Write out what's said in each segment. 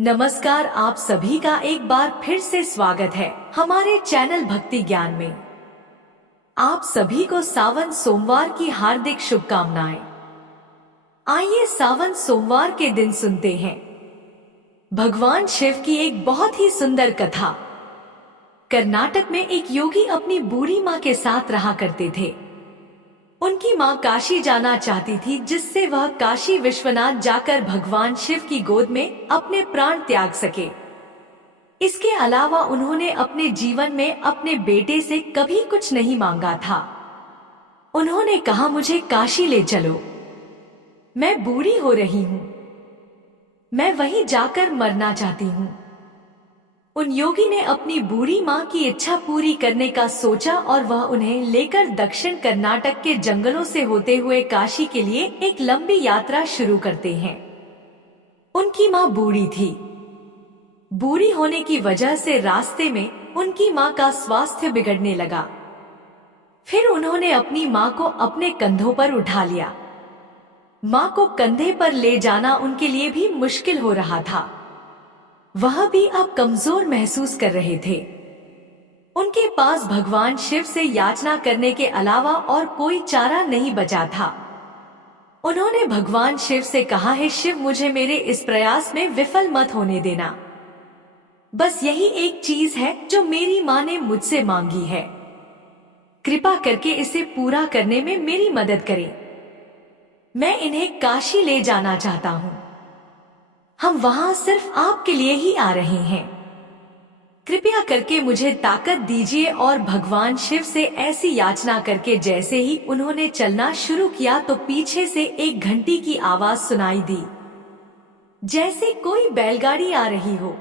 नमस्कार, आप सभी का एक बार फिर से स्वागत है हमारे चैनल भक्ति ज्ञान में। आप सभी को सावन सोमवार की हार्दिक शुभकामनाएं। आइए सावन सोमवार के दिन सुनते हैं भगवान शिव की एक बहुत ही सुंदर कथा। कर्नाटक में एक योगी अपनी बूढ़ी माँ के साथ रहा करते थे। उनकी माँ काशी जाना चाहती थी, जिससे वह काशी विश्वनाथ जाकर भगवान शिव की गोद में अपने प्राण त्याग सके। इसके अलावा उन्होंने अपने जीवन में अपने बेटे से कभी कुछ नहीं मांगा था। उन्होंने कहा, मुझे काशी ले चलो, मैं बूढ़ी हो रही हूँ, मैं वहीं जाकर मरना चाहती हूँ। उन योगी ने अपनी बूढ़ी माँ की इच्छा पूरी करने का सोचा और वह उन्हें लेकर दक्षिण कर्नाटक के जंगलों से होते हुए काशी के लिए एक लंबी यात्रा शुरू करते हैं। उनकी माँ बूढ़ी थी। बूढ़ी होने की वजह से रास्ते में उनकी माँ का स्वास्थ्य बिगड़ने लगा। फिर उन्होंने अपनी माँ को अपने कंधों पर उठा लिया। माँ को कंधे पर ले जाना उनके लिए भी मुश्किल हो रहा था। वह भी अब कमजोर महसूस कर रहे थे। उनके पास भगवान शिव से याचना करने के अलावा और कोई चारा नहीं बचा था। उन्होंने भगवान शिव से कहा, है शिव, मुझे मेरे इस प्रयास में विफल मत होने देना। बस यही एक चीज है जो मेरी माँ ने मुझसे मांगी है। कृपा करके इसे पूरा करने में मेरी मदद करें। मैं इन्हें काशी ले जाना चाहता हूँ। हम वहां सिर्फ आपके लिए ही आ रहे हैं। कृपया करके मुझे ताकत दीजिए। और भगवान शिव से ऐसी याचना करके जैसे ही उन्होंने चलना शुरू किया तो पीछे से एक घंटी की आवाज सुनाई दी, जैसे कोई बैलगाड़ी आ रही हो।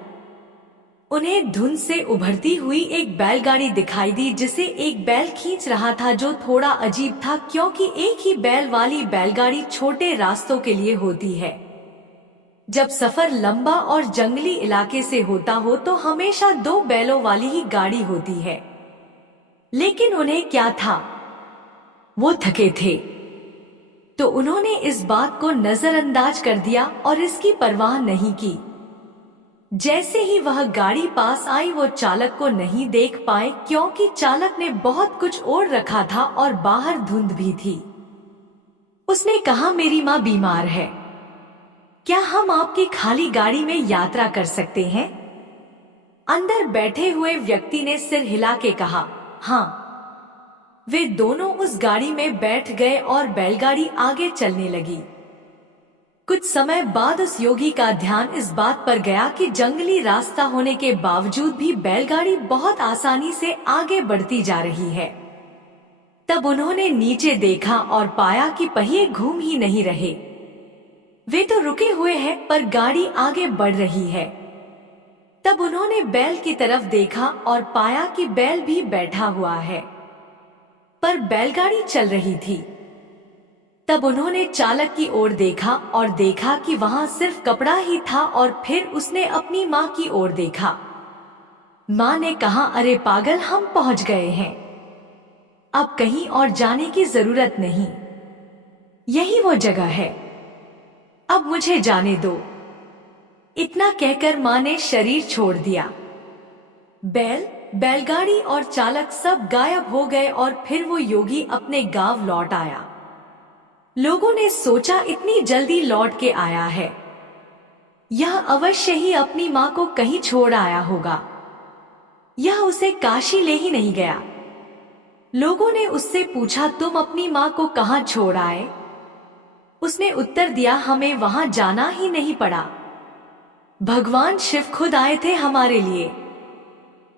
उन्हें धुंध से उभरती हुई एक बैलगाड़ी दिखाई दी, जिसे एक बैल खींच रहा था, जो थोड़ा अजीब था क्योंकि एक ही बैल वाली बैलगाड़ी छोटे रास्तों के लिए होती है। जब सफर लंबा और जंगली इलाके से होता हो तो हमेशा दो बैलों वाली ही गाड़ी होती है। लेकिन उन्हें क्या था, वो थके थे, तो उन्होंने इस बात को नजरअंदाज कर दिया और इसकी परवाह नहीं की। जैसे ही वह गाड़ी पास आई, वो चालक को नहीं देख पाए क्योंकि चालक ने बहुत कुछ ओढ़ रखा था और बाहर धुंध भी थी। उसने कहा, मेरी माँ बीमार है, क्या हम आपकी खाली गाड़ी में यात्रा कर सकते हैं? अंदर बैठे हुए व्यक्ति ने सिर हिला के कहा, हाँ। वे दोनों उस गाड़ी में बैठ गए और बैलगाड़ी आगे चलने लगी। कुछ समय बाद उस योगी का ध्यान इस बात पर गया कि जंगली रास्ता होने के बावजूद भी बैलगाड़ी बहुत आसानी से आगे बढ़ती जा रही है। तब उन्होंने नीचे देखा और पाया कि पहिए घूम ही नहीं रहे। वे तो रुके हुए हैं पर गाड़ी आगे बढ़ रही है। तब उन्होंने बैल की तरफ देखा और पाया कि बैल भी बैठा हुआ है, पर बैलगाड़ी चल रही थी। तब उन्होंने चालक की ओर देखा और देखा कि वहां सिर्फ कपड़ा ही था और फिर उसने अपनी माँ की ओर देखा। माँ ने कहा, अरे पागल, हम पहुंच गए हैं, अब कहीं और जाने की जरूरत नहीं, यही वो जगह है, अब मुझे जाने दो। इतना कहकर माँ ने शरीर छोड़ दिया। बैल, बैलगाड़ी और चालक सब गायब हो गए और फिर वो योगी अपने गांव लौट आया। लोगों ने सोचा, इतनी जल्दी लौट के आया है, यह अवश्य ही अपनी माँ को कहीं छोड़ आया होगा, यह उसे काशी ले ही नहीं गया। लोगों ने उससे पूछा, तुम अपनी माँ को कहाँ छोड़ आए? उसने उत्तर दिया, हमें वहां जाना ही नहीं पड़ा, भगवान शिव खुद आए थे हमारे लिए।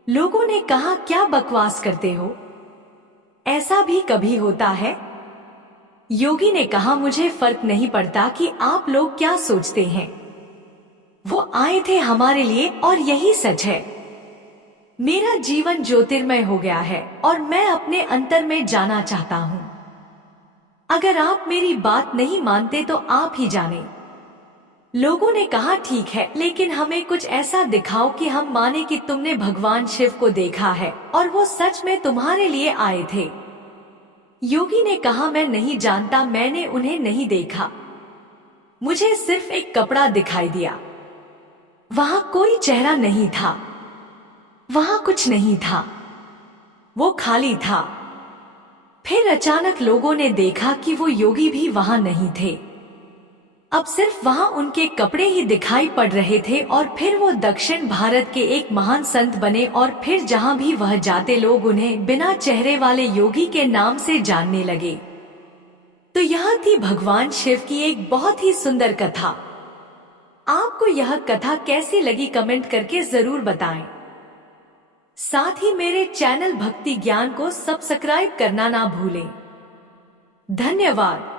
लोगों ने कहा, क्या बकवास करते हो, ऐसा भी कभी होता है? योगी ने कहा, मुझे फर्क नहीं पड़ता कि आप लोग क्या सोचते हैं, वो आए थे हमारे लिए और यही सच है। मेरा जीवन ज्योतिर्मय हो गया है और मैं अपने अंतर में जाना चाहता हूँ। अगर आप मेरी बात नहीं मानते तो आप ही जाने। लोगों ने कहा, ठीक है, लेकिन हमें कुछ ऐसा दिखाओ कि हम माने कि तुमने भगवान शिव को देखा है और वो सच में तुम्हारे लिए आए थे। योगी ने कहा, मैं नहीं जानता, मैंने उन्हें नहीं देखा, मुझे सिर्फ एक कपड़ा दिखाई दिया। वहां कोई चेहरा नहीं था, वहां कुछ नहीं था, वो खाली था। फिर अचानक लोगों ने देखा कि वो योगी भी वहां नहीं थे। अब सिर्फ वहां उनके कपड़े ही दिखाई पड़ रहे थे। और फिर वो दक्षिण भारत के एक महान संत बने और फिर जहां भी वह जाते लोग उन्हें बिना चेहरे वाले योगी के नाम से जानने लगे। तो यह थी भगवान शिव की एक बहुत ही सुंदर कथा। आपको यह कथा कैसी लगी कमेंट करके जरूर बताएं। साथ ही मेरे चैनल भक्ति ज्ञान को सब्सक्राइब करना ना भूलें। धन्यवाद।